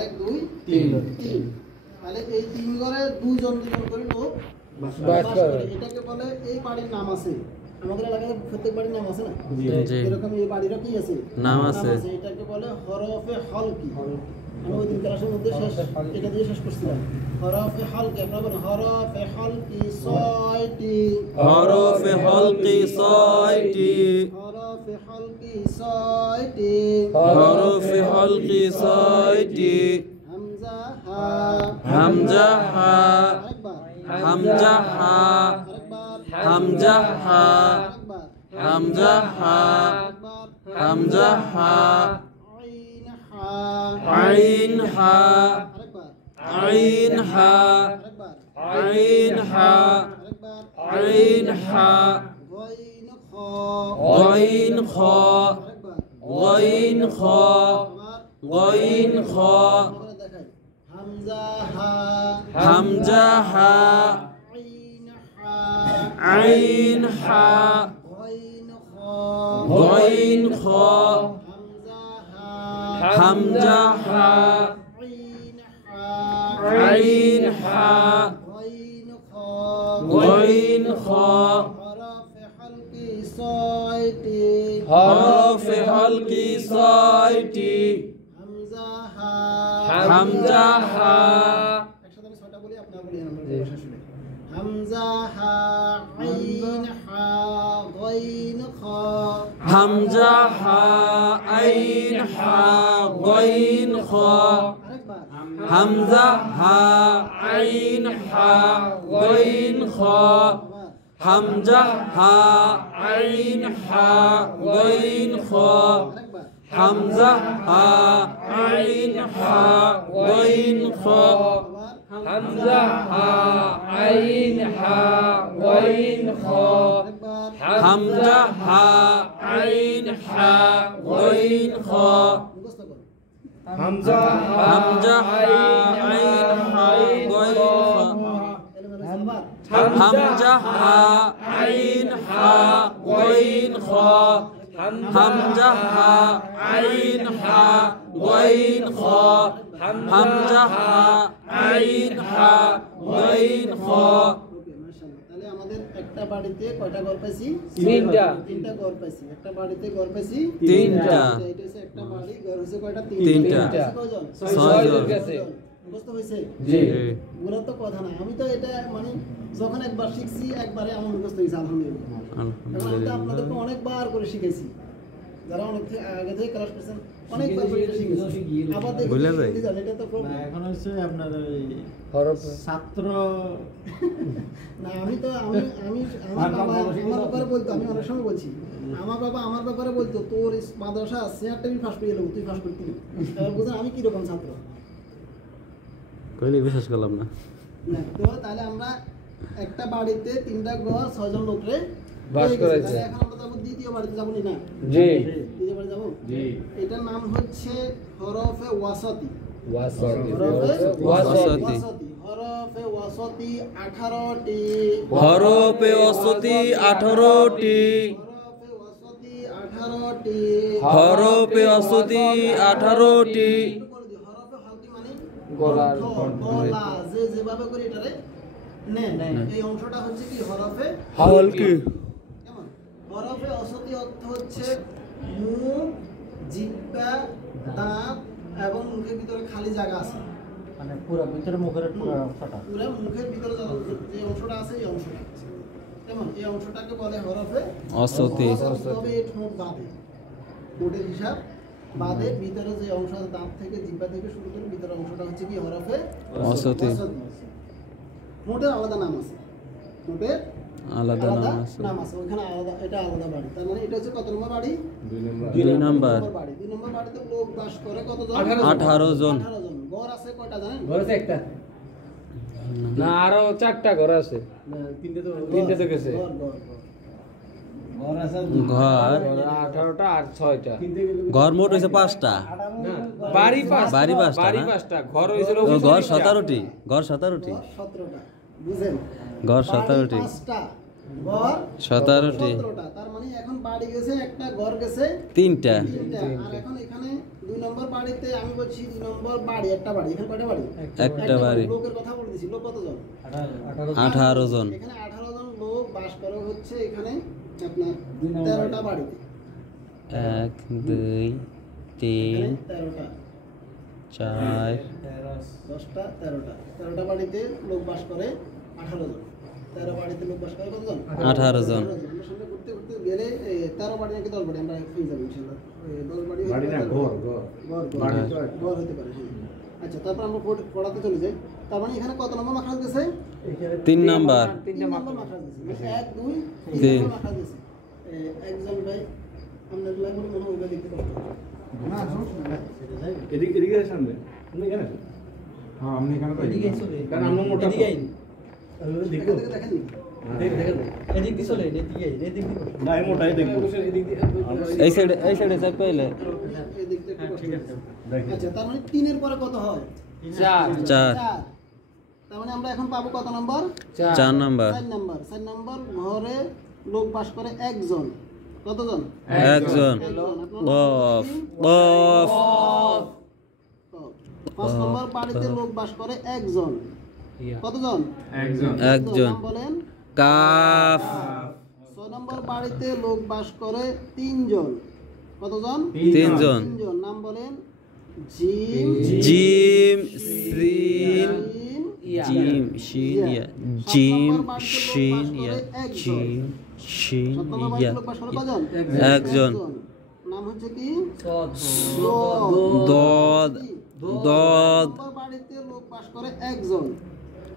1 2 3 তাহলে এই 3 ঘরে দুজন করে লোক বাস করে। এটাকে বলে এই বাড়ির নাম আছে আমাদের এলাকায় প্রত্যেক বাড়ির নাম আছে না এরকম এই বাড়িরও কি আছে নাম আছে এটাকে বলে হরফে হলকি আমি ওই দিন ক্লাসের মধ্যে এটা দিয়ে শেষ করছিলাম হরফে হলকি আপনারা বলেন হরফে হলকি 6টি হরফে হলকি 6টি হরফে হলকি 6টি হরফে হলকি 6টি হামজা হা হামজা হা হামজা হা হামজা হা হামজা হা হামজা হা আইন হা আইন হা আইন হা আইন হা غين خا غين خا غين خا হামজা হা হামজা হা عين حا غين خا حمزة حا عين حا غين خا حرف حلقي صايتي حمزة حا হামজা হা আইন হা গাইন খা হামজা হা আইন হা গাইন খা হামজা হা আইন হা গাইন খা হামজা হা আইন হা গাইন খা হামজা হা আইন হা গাইন খা হামজা হা আইন হা গাইন খা হামজা হা আইন হা গাইন খা হামজা হামজা হা আইন হা গাইন খা হামজা হা আইন হা গাইন খা হামজা হা আইন হা গাইন খা হামজা হা আইন হা গাইন খা তাহলে আমাদের একটা বাড়িতে কয়টা ঘর পাইছি তিনটা ঘর পাইছি একটা বাড়িতে ঘর পাইছি তিনটা এটা হচ্ছে একটা বাড়ি ঘর হচ্ছে কয়টা তিনটা কয়জন 6 জন বুঝতে হইছে জি পুরো তো কথা না আমি তো এটা মানে যখন একবার শিখছি একবারে আমার মুখস্থ হইছে আলহামদুলিল্লাহ এখন আমি তো আপনাদেরকে অনেকবার করে শিখাইছি যারা অনেক আগে থেকে ক্লাস করছেন অনেকবার করে শিখেছি আবার দেখি এটা তো প্রবলেম এখন হচ্ছে আপনার ওই হরফ ছাত্র না আমি তো আমি আমি আমার ব্যাপারে বলতো আমি অনেক সময় বলছি আমার বাবা আমার ব্যাপারে বলতো তোর মাদ্রাসা চেয়ার টেবিল ফার্স্ট পেয়ে গেল তুই ফার্স্ট করতি এবার বুঝেন আমি কিরকম ছাত্র কইলে বিশ্বাস করলাম না না তো তাহলে আমরা একটা বাড়িতে তিনটা ঘর 6 জন লোকরে বাস করাইছে এখন আমরা যাব দ্বিতীয় বাড়িতে যাব না জি দ্বিতীয় বাড়ি যাব জি এটার নাম হচ্ছে হরফে ওয়াসাতি ওয়াসাতি ওয়াসাতি হরফে ওয়াসাতি 18টি হরফে ওয়াসাতি 18টি হরফে ওয়াসাতি 18টি হরফে হালকি মানে গলার গলা যে যেভাবে করে এটারে নেন এই অংশটা হচ্ছে কি হরফে হালকি কেমন হরফে ওয়াসাতি অর্থ হচ্ছে মুখ জিহ্বা দাঁত এবং মুখের ভিতরে খালি জায়গা আছে মানে পুরো ভিতরে মুখের পুরো অংশটা পুরো মুখের ভিতরে যে অংশটা আছে এই অংশটা কেমন এই অংশটাকে বলে হরফে ওয়াসাতি তবে এই ঠোঁট বাঁধে ঠোঁটের হিসাব বাঁধে ভিতরে যে অংশ আছে দাঁত থেকে জিহ্বা থেকে শুরু করে ভিতরের অংশটা হচ্ছে কি হরফে ওয়াসাতি ঠোঁটের আলাদা নাম আছে ঠোঁটের আলাদা নাম আছে ওখানে আলাদা এটা আলাদা বাড়ি তার মানে এটা হচ্ছে কত নম্বর বাড়ি 2 নাম্বার বাড়ি 2 নম্বর বাড়িতে লোক বাস করে কত জন 18 জন 18 জন ঘর আছে কয়টা জানেন ঘর আছে একটা না আরো 4টা ঘর আছে তিনটে তো গেছে ঘর আছে ঘর 18টা আর 6টা ঘর মোট হইছে 5টা না বাড়ি 5টা বাড়ি 5টা বাড়ি 5টা ঘর হইছিল ঘর 17টি ঘর 17টি 17টা বুঝেন ঘর 17টি 5টা ঘর 17টি 17টা তার মানে এখন বাড়ি গেছে একটা ঘর গেছে 3টা আর এখন এখানে 2 নম্বর বাড়িতে আমি বলছি 2 নম্বর বাড়ি, একটা বাড়ি, এখানে কয়টা বাড়ি? একটা বাড়ি। লোকের কথা বলে দিছি, লোক কতজন? 18 জন। এখানে 18 জন লোক বাস করে হচ্ছে এখানে আপনার 13টা বাড়িতে। 1 2 3 13টা 4 10টা 13টা বাড়িতে লোক বাস করে 18 জন। 13 বাড়িতে লোক বাস করে কতজন? 18 জন। আমরা সামনে ঘুরতে ঘুরতে গেলে 13 বাড়ি নাকি 10 বাড়ি আমরা পেয়ে যাবো ইনশাআল্লাহ। 10 বাড়ি বাড়ি না, ঘর ঘর বাড়ি তো একটা। ঘর হতে পারে, হ্যাঁ। আচ্ছা, তারপর আমরা পড়াতে চলে যাই। তার মানে এখানে কত নম্বর মাখরাজ গেছে? 3 নাম্বার। 3 নম্বর মাখরাজ গেছে। 1 2 3 তিন। নম্বর মাখরাজ গেছে। একজন ভাই আমরা লাগবে মনে হয় ওইটা দেখতে পাবো না, সমস্যা নাই। এদিকে এদিকে সামনে তুমি এখানে আছো? হ্যাঁ আমি এখানে তো এদিকে চলে কারণ আমরা মোটা এদিকে আইন দেখো দেখেন নি? এদিক দিয়ে চলে এদিকে এদিক দিয়ে বসো। না এই মোটাই দেখবো এই সাইডে চাপ পাইলে এই দিকটা একটু কষ্ট হচ্ছে। দেখি আচ্ছা, তার মানে 3 এর পরে কত হয়? 4 4 4। তার মানে আমরা এখন পাবো কত নম্বর? 4 নাম্বার। 4 নম্বর। 4 নম্বর ঘরে লোক বাস করে একজন। কতজন? একজন। অফ অফ 5 নম্বর বাড়িতে লোক বাস করে একজন। কতজন? একজন। নাম বলেন। কাফ 6 নম্বর বাড়িতে লোক বাস করে 3 জন। কতজন? 3 জন। 3 জন। নাম বলেন। জিম জিম সিন জিম শিন ইয়া জিম শিন ইয়া জিম শিন 7 নম্বর ইয়া বাড়িতে লোক বাস করে কজন? একজন। নাম হচ্ছে কি? দদ দদ নম্বর বাড়িতে লোক বাস করে একজন।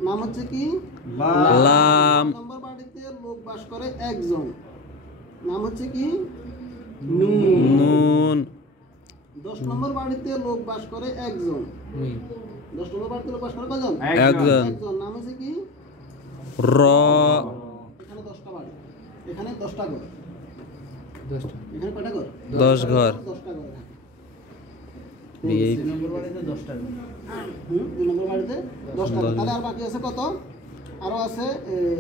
নাম হচ্ছে কি? লাম নম্বর বাড়িতে লোক বাস করে একজন। নাম হচ্ছে কি? নুন 10 নম্বর বাড়িতে লোক বাস করে একজন। 10 নম্বর বাড়িতে লোক বাস করে কজন? একজন। একজন। নাম হচ্ছে কি? র এখানে 10টা বাড়ি, এখানে 10টা ঘর। 10টা এখানে কয়টা ঘর? 10 ঘর। 10টা ঘর। এই 2 নম্বর বাড়িতে 10টা ঘর। 2 নম্বর বাড়িতে 10টা ঘর। তাহলে আর বাকি আছে কত? আরো আছে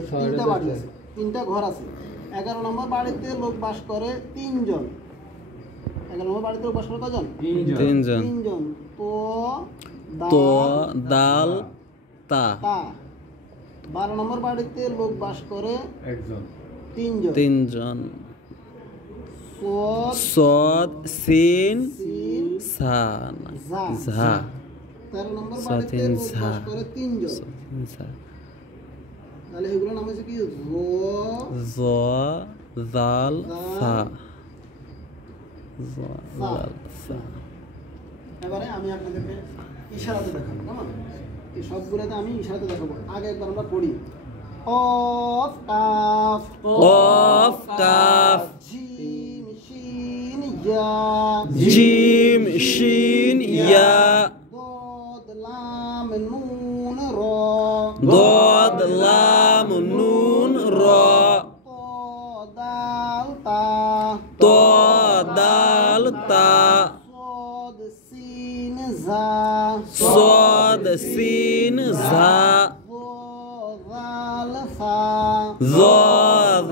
3টা বাড়ি আছে, 3টা ঘর আছে। 11 নম্বর বাড়িতে লোক বাস করে 3 জন। 11 নম্বর বাড়িতে লোক বাস করে কজন? 3 জন। 3 জন। তো দাল তা তা 12 নম্বর বাড়িতে লোক বাস করে একজন 3 জন। 3 জন। সদ সদ সিন সিন সান জা। ঝা 13 নম্বর সদ বাড়িতে সিন লোক ঝা বাস করে 3 জন। ঝা তাহলে এগুলো নাম হচ্ছে কি? জ জাল সা জ জাল সা এবারে আমি আপনাদেরকে ইশারাতে দেখাবো, কেমন? এই সবগুলোতে আমি ইশারাতে দেখাবো। আগে একবার আমরা পড়ি। অফ কাফ অফ কাফ জিম শিন ইয়া জিম শিন ইয়া দদ লাম নুন র দদ লাম নুন র ত দাল তা তো দাল তা সদ সিন জা সদ সিন ঝা জাল ফা জ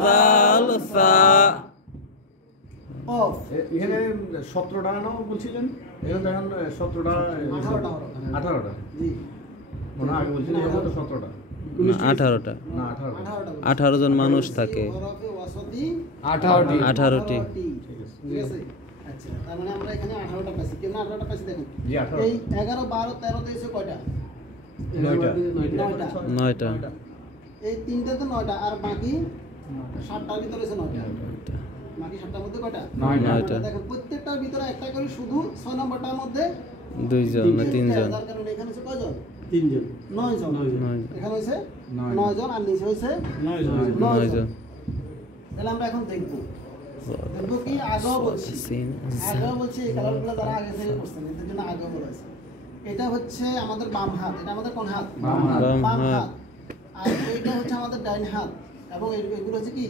জাল সা অফ এখানে 17টা নাম বলছিলেন, এখানে দেখেন 17টা 18টা হলো। 18টা জি মনে হয় আগে বলছিলেন এখানে তো 17টা 18টা না 18টা 18 জন মানুষ থাকে। হরফে ওয়াসতি 18টি 18টি ঠিক আছে। আচ্ছা, তার মানে আমরা এখানে 18টা পাইছি। কেন 18টা পাইছি দেখেন। জি 18 এই 11 12 13 তে এসে কয়টা? 9টা 9টা। 9টা এই 3টাতে 9টা আর বাকি 7টার ভিতরে এসে 9টা। বাকি 7টার মধ্যে কয়টা? 9টা দেখেন প্রত্যেকটার ভিতরে একটা করে, শুধু 6 নম্বরটার মধ্যে 2 জন না 3 জন যার কারণে এখানে হচ্ছে কয়জন? 3 জন 9 জন। 9 জন এখানে হয়েছে 9 9 জন আর নিচে হয়েছে 9 জন 9 জন তাহলে আমরা এখন দেখবো কি আগেও বলছি, সিন আগেও বলছি এই কালারগুলো যারা আগে থেকে করছেন এদের জন্য আগেও বলেছে। এটা হচ্ছে আমাদের বাম হাত, এটা আমাদের কোন হাত? বাম হাত। বাম হাত। আর এইটা হচ্ছে আমাদের ডাইন হাত এবং এগুলো হচ্ছে কি?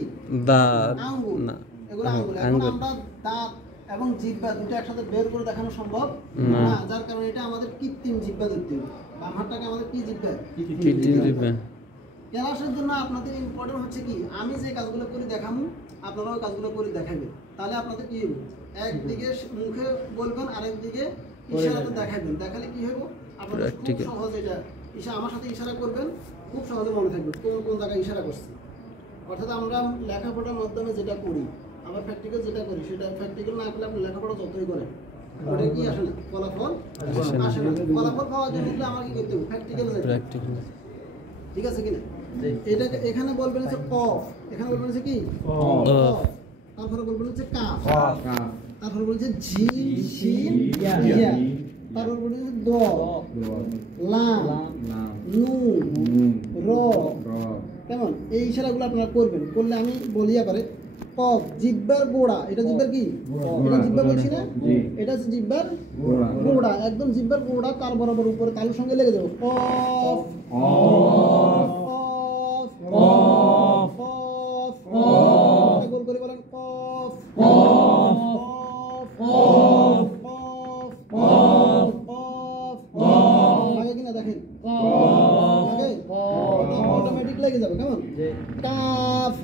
দাঁত আঙ্গুল। না এগুলো আঙ্গুল। এখন আঙ্গুল আমরা দাঁত এবং জিহ্বা দুটো একসাথে বের করে দেখানো সম্ভব না। না, যার কারণে এটা আমাদের কৃত্রিম জিহ্বা ধরতে হবে। বাম হাতটাকে আমাদের কি জিহ্বা? কৃত্রিম দিবে ক্লাসের জন্য আপনাদের ইম্পর্টেন্ট হচ্ছে কি, আমি যে কাজগুলো করে দেখাবো আপনারাও কাজগুলো করে দেখাবেন, তাহলে আপনাদের কি হবে? একদিকে মুখে বলবেন, আরেকদিকে ইশারাতে দেখাবেন। দেখালে কি হবে? আপনাদের খুব Practical. সহজ এটা। আমার সাথে ইশারা করবেন, খুব সহজে মনে থাকবে কোন কোন জায়গায় ইশারা করছে। অর্থাৎ আমরা লেখাপড়ার মাধ্যমে যেটা করি, আবার প্র্যাকটিক্যাল যেটা করি, সেটা প্র্যাকটিক্যাল না করলে আপনি লেখাপড়া যতই করেন ওটা কি আসে না, ফলাফল আসে না। ফলাফল পাওয়ার জন্য হলে আমার কি করতে হবে? প্র্যাকটিক্যাল যেতে হবে। প্র্যাকটিক্যাল ঠিক আছে কিনা? এটাকে এখানে বলবেন হচ্ছে কফ, এখানে বলবেন হচ্ছে কি কফ। তারপরে বলবেন হচ্ছে কাফ, কাফ, তারপরে বলছে জিম শিন ইয়া, তারপর বলবেন হচ্ছে দ, লাম, নুন, র। কেমন? এই ইশারাগুলো আপনারা করবেন। করলে আমি বলি পারে কফ, জিহ্বার গোড়া, এটা জিহ্বার কি? এটা জিহ্বা বলছি না? এটা হচ্ছে জিহ্বার গোড়া, একদম জিহ্বার গোড়া তার বরাবর উপরে তালুর সঙ্গে লেগে যাবে। কফ, গোল করে বলেন কফ, আগে কিনা দেখেন, অটোমেটিক লেগে যাবে। কেমন? কাফ,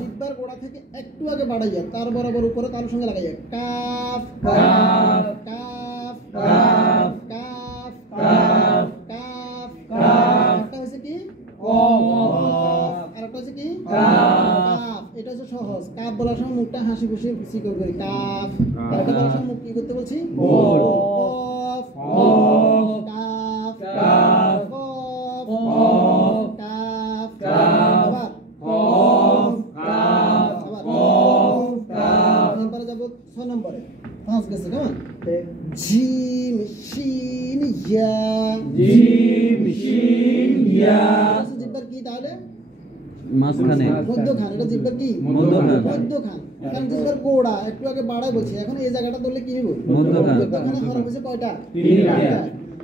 জিহ্বার গোড়া থেকে একটু আগে বাড়াই যায়, তার বরাবর উপরে তার সঙ্গে লাগাই যায়। কাফ, একটা হচ্ছে কি? আর একটা হচ্ছে কি? কাফ। এটা হচ্ছে সহজ। কাফ বলার সময় মুখটা হাসি খুশি সিকল করি। কাফ। আর এটা বলার সময় মুখ কি করতে বলছি? কাফ, কাফ, আবার এরপরে যাব 6 নম্বরে। 5 গেছে। কেমন? জিম শিন ইয়া, জিহ্বার কি তাহলে? মাঝখানে মধ্যখান। এটা জিহ্বার কি? মধ্যখান। কারণ জিহ্বার গোড়া একটু আগে বাড়ায় বলছি, এখন এই জায়গাটা ধরলে কি হবে? মধ্যখানে হরফ হচ্ছে কয়টা? 3টা।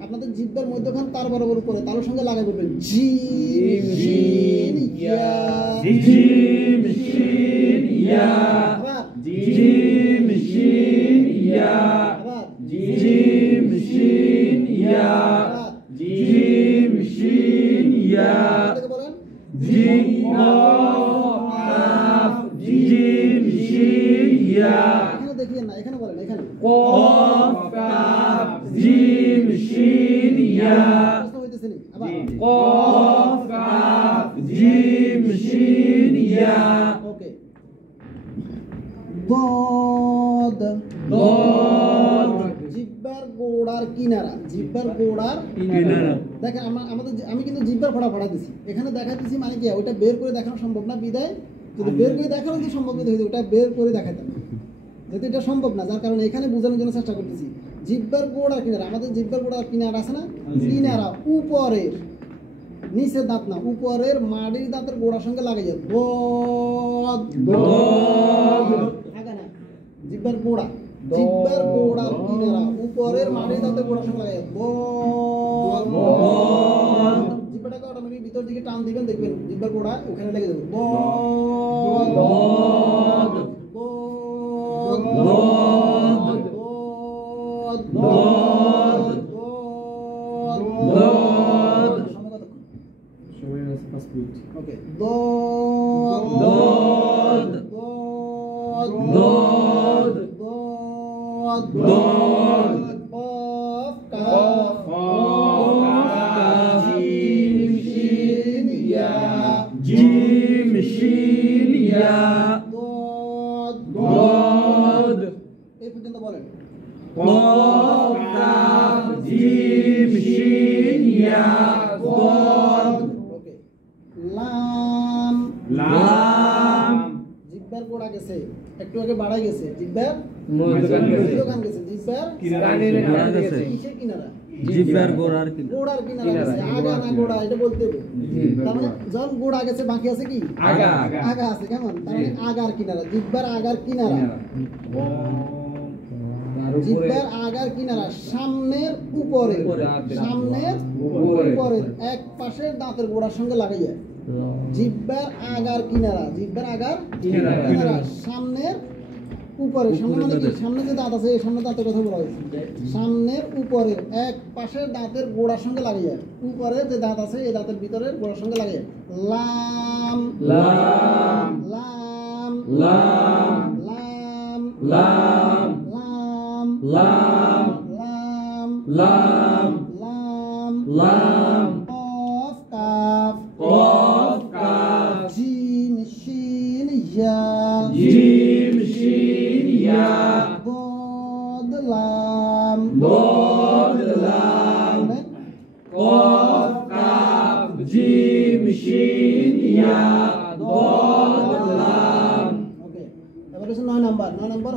আপনাদের জিহ্বার মধ্যখান তার বরাবর উপরে তালুর সঙ্গে লাগাই বলবেন জিম শিন ইয়া, আবার আবার আবার বলেন এখানে দেখিয়ে না, এখানে বলেন, এখানে প্রশ্ন হইতেছে নি? আবার ওকে। দদ, জিহ্বার গোড়ার কিনারা, জিহ্বার গোড়ার কিনারা। দেখেন আমি কিন্তু জিহ্বার ফোড়া দিছি, এখানে দেখাইতেছি মানে কি ওইটা বের করে দেখানো সম্ভব না, বিদায় যদি বের করে দেখানো যদি সম্ভব হইতো ওটা বের করে দেখাইতাম, যেহেতু এটা সম্ভব না, যার কারণে এখানে বোঝানোর জন্য চেষ্টা করতেছি। জিহ্বার গোড়ার কিনারা, আমাদের জিহ্বার গোড়ার কিনারা আছে না, কিনারা উপরের, নিচের দাঁত না, উপরের মাড়ির দাঁতের গোড়ার সঙ্গে লাগাই যায়। আগে না, জিহ্বার গোড়া, জিহ্বার গোড়ার কিনারা উপরের মাড়ির দাঁতের গোড়ার সঙ্গে লাগাই যায়। জিহ্বাটাকে অটোমেটিক ভিতর দিকে টান দিবেন, দেখবেন জিহ্বার গোড়া ওখানে লেগে যাবে। ওকে, এই পর্যন্ত বলেন। ওকে, লাম, জিহ্বার গোড়া গেছে, একটু আগে বাড়াই গেছে, জিহ্বার মধ্যখান গেছে, জিহ্বার কিসের কিনারা? জিহ্বার গোড়ার কিনারা। গোড়ার কিনারা গেছে, আগা না গোড়া এটা বলতে হবে। তার মানে যখন গোড়া গেছে বাকি আছে কি? আগা আছে। কেমন? তার মানে আগার কিনারা, জিহ্বার আগার কিনারা, জিহ্বার আগার কিনারা, সামনের উপরে, সামনের উপরের এক পাশের দাঁতের গোড়ার সঙ্গে লাগাইয়া জিহ্বার আগার কিনারা, জিহ্বার আগার কিনারা, সামনের উপরে, সামনে মানে কি? সামনে যে দাঁত আছে, এই সামনে দাঁতের কথা বলা হয়েছে, সামনের উপরের এক পাশের দাঁতের গোড়ার সঙ্গে লাগাইয়া, উপরের যে দাঁত আছে এই দাঁতের ভিতরের গোড়ার সঙ্গে লাগাইয়া লাম, লাম, লাম লাম লাম লাম লাম লাম লাম লাম লাম কফ কাফ কফ কাফ জিম শিন ইয়া জিম শিন ইয়া ضاد লাম ضاد লাম কফ কাফ জিম শিন ইয়া ضاد লাম। ওকে, এবার হচ্ছে 9 নাম্বার। 9 নাম্বার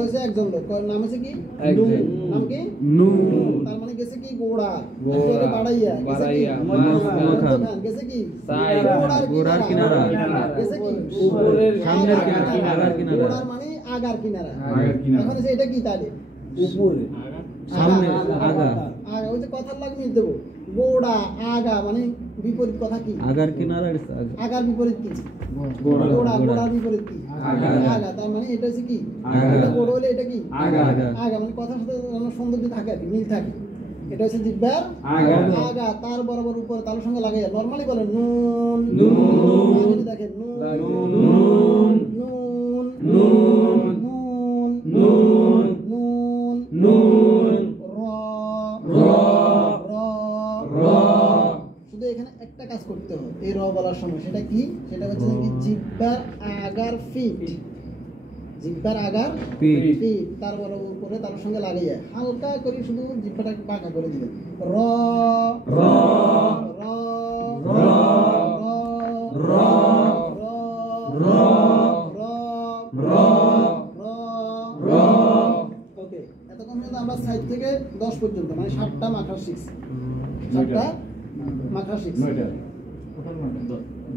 হচ্ছে একজন লোক, নাম হচ্ছে কি? একজন। নাম কি? নূন তার মানে গেছে কি গোড়া, গোড়া, বাড়াইয়া বাড়াইয়া, মাঝখান। গেছে কি সাইড, গোড়ার কিনারা। গেছে কি উপরের সামনের আগার কিনারা, আগার কিনারা। গোড়ার মানে আগার কিনারা। আগার কিনারা। এখন হচ্ছে এটা কি তাহলে? উপরে সামনে আগা আগা ওই যে কথার লাগ মিল দেবো, গোড়া আগা মানে বিপরীত কথা কি? আগার কিনারা আগা। আগার বিপরীত কি? গোড়া। গোড়া, গোড়ার বিপরীত কি? আগা। আগা, তার মানে এটা হচ্ছে কি? আগা। এটা গোড়া হলে এটা কি? আগা। আগা মানে কথার সাথে অন্য সৌন্দর্য থাকে আর কি, মিল থাকে। এটা হচ্ছে জিহ্বার আগা। আগা, তার বরাবর উপরে তার সঙ্গে লাগাইয়া নরমালি বলে নুন নুন। আগে দেখেন নুন নুন নুন নুন নুন নুন নুন নুন র র র র শুধু এখানে একটা কাজ করতে হবে এই র বলার সময়, সেটা কি? সেটা হচ্ছে কি জিহ্বার আগার ফিট, জিহ্বার আগার পিঠ ফিট তার বরাবর উপরে তার সঙ্গে লাগাইয়া হালকা করে শুধু জিহ্বাটাকে বাঁকা করে দিবেন। র র র র র র র র ওকে, এতক্ষণ পর্যন্ত আমরা সাইড থেকে 10 পর্যন্ত মানে 7টা মাখা শিখছি, 7টা মাখা শিখছি। 9টা।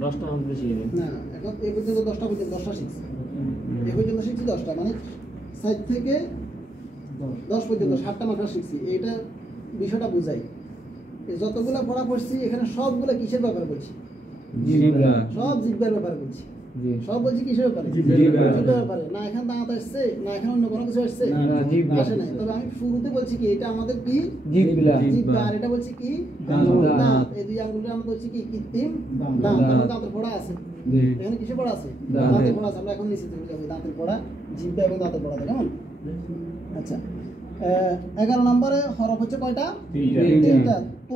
10টা আমরা শিখে নিই। না, এখন এই পর্যন্ত 10টা পর্যন্ত 10টা শিখছি, এই পর্যন্ত শিখছি 10টা মানে সাইড থেকে 10 পর্যন্ত 7টা মাখা শিখছি। এইটা বিষয়টা বুঝাই, এই যতগুলা পড়া পড়ছি এখানে সবগুলা কিসের ব্যাপারে বলছি? জিহ্বা সব জিহ্বার ব্যাপারে বলছি। জি সব বলছি কিসের ব্যাপারে? জিহ্বার ব্যাপারে। না এখানে দাঁত আসছে, না এখানে অন্য কোনো কিছু আসছে, না, জিহ্বা। আসে নাই। তবে আমি শুরুতে বলছি কি এটা আমাদের কি জিহ্বা জিহ্বা, আর এটা বলছি কি দাঁত। দাঁত। এই দুই আঙ্গুলটা আমরা বলছি কি কৃত্রিম দাঁত। দাঁত। তার মানে দাঁতের পড়া আছে, জি এখানে কিসের পড়া আছে? দাঁতের। দাঁতের পড়া আছে। আমরা এখন নিচে চলে যাবো, দাঁতের পড়া, জিহ্বা এবং দাঁতের পড়া, কেমন? আচ্ছা, 11 নম্বরে হরফ হচ্ছে কয়টা? 3টা। ত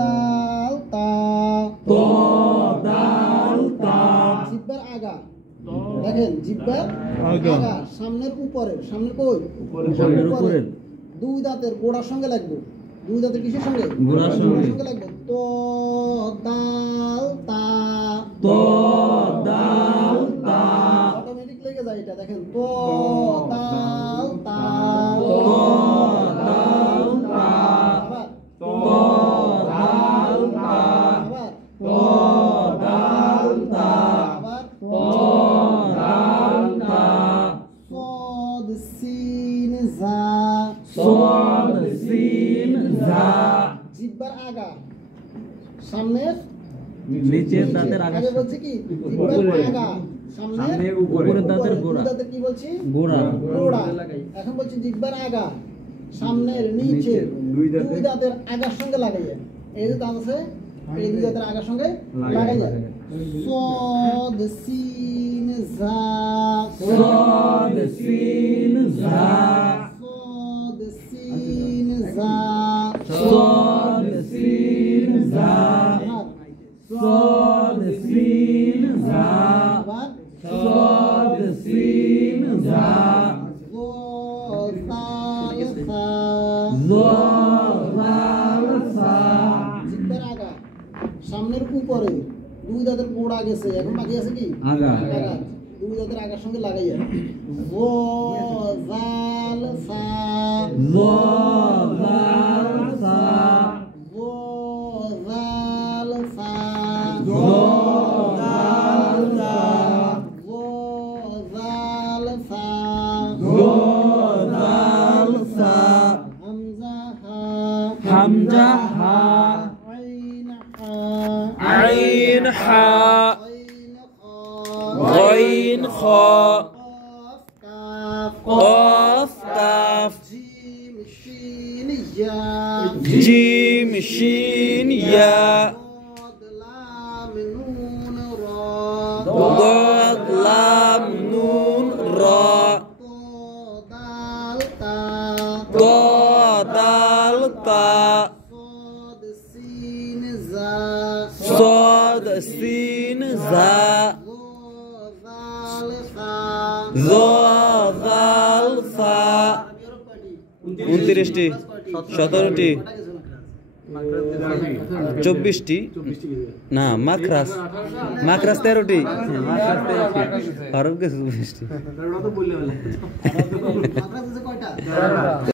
দাল তা। ত দাল তা জিহ্বার আগা, দেখেন জিহ্বার আগা। আগা সামনের উপরের, সামনের কই? সামনের উপরের। দুই দাঁতের গোড়ার সঙ্গে লাগবে। দুই দাঁতের কিসের সঙ্গে? গোড়ার সঙ্গে। লাগবে। তো দাল তা। ত দাল তা অটোমেটিক লেগে যায় এটা, দেখেন তো দাল তা। ত দাল তা আবার ত দাল তা আবার ত দাল তা আবার ত দাল তা صاد سين زا। صاد سين زا জিহ্বার আগা সামনের নিচের দাঁতের আগা আগে বলছি কি জিহ্বার উপরে। আগা সামনের সামনের উপরে। উপরের দাঁতের উপরে। গোড়া দুই দাঁতের কি বলছি? গোড়া গোড়া। এখন বলছি জিহ্বার আগা সামনের নিচে দুই দাঁতের- দুই দাঁতের আগার সঙ্গে লাগাইয়া, এই যে দাঁত আছে এই দুই দাঁতের আগার সঙ্গে লাগাইয়া। صاد سين زا। صاد سين زا صاد سين زا। صاد سين زا صاد سين زا আবার صاد سين زا ظ ثال ثا। ظا ذال ثا জিহ্বার আগা সামনের উপরে দুই দাঁতের গোড়া গেছে, এখন বাকি আছে কি আগা আগা। দুই দাঁতের আগার সঙ্গে লাগাইয়া ظ ذال ثা। ظا ذال ثا ظ ذال ثা। ظا ذال ثا ظ ذال ثা। ظا ذال ثا হামজা হা। حمزة ها আইন হা। عين حا আইন খা। غين خا قاف كاف. قاف كاف جيم شين يا. جيم شين يا ضاد لام نون را. ضاد صاد سين زا জ জাল ফা 29টি 17টি 24টি না মাখরাস 13টি আরব কে 24টি আপনার কাছে কয়টা